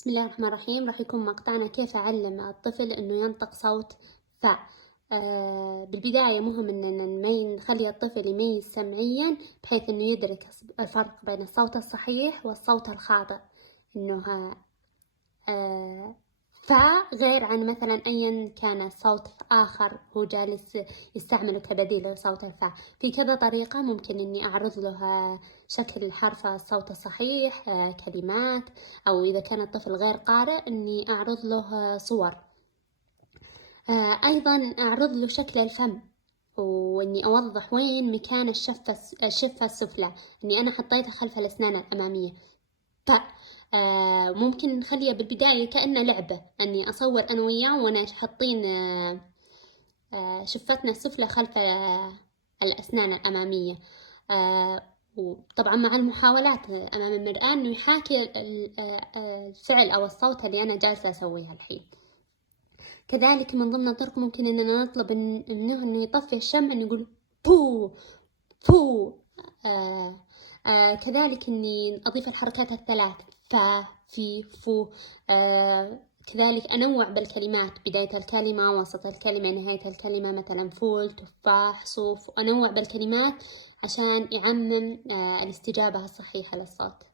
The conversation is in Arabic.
بسم الله الرحمن الرحيم. راح يكون مقطعنا كيف أعلم الطفل إنه ينطق صوت ف. بالبداية مهم إن نخلي الطفل يميز سمعيا بحيث إنه يدرك الفرق بين الصوت الصحيح والصوت الخاطئ، إنه ف غير عن مثلا أيا كان صوت آخر هو جالس يستعمله كبديل لصوت الفاء. في كذا طريقة ممكن إني أعرض له شكل حرف الصوت الصحيح، كلمات، أو إذا كان الطفل غير قارئ إني أعرض له صور. أيضا أعرض له شكل الفم، وإني أوضح وين مكان الشفة السفلى، إني أنا حطيتها خلف الأسنان الأمامية. ممكن نخليها بالبداية كأنه لعبة، أني أصور أنا وياه وأنا حاطين شفتنا السفلى خلف الأسنان الأمامية. وطبعا مع المحاولات أمام المرآة أنه يحاكي الفعل أو الصوت اللي أنا جالسة أسويها الحين. كذلك من ضمن الطرق ممكن أننا نطلب إنه يطفي الشمع، إنه يقول بو بو. كذلك إني أضيف الحركات الثلاث فا في فو. كذلك أنوع بالكلمات، بداية الكلمة، وسط الكلمة، نهاية الكلمة، مثلا فول، تفاح، صوف. أنوع بالكلمات عشان يعمم الاستجابة الصحيحة للصوت.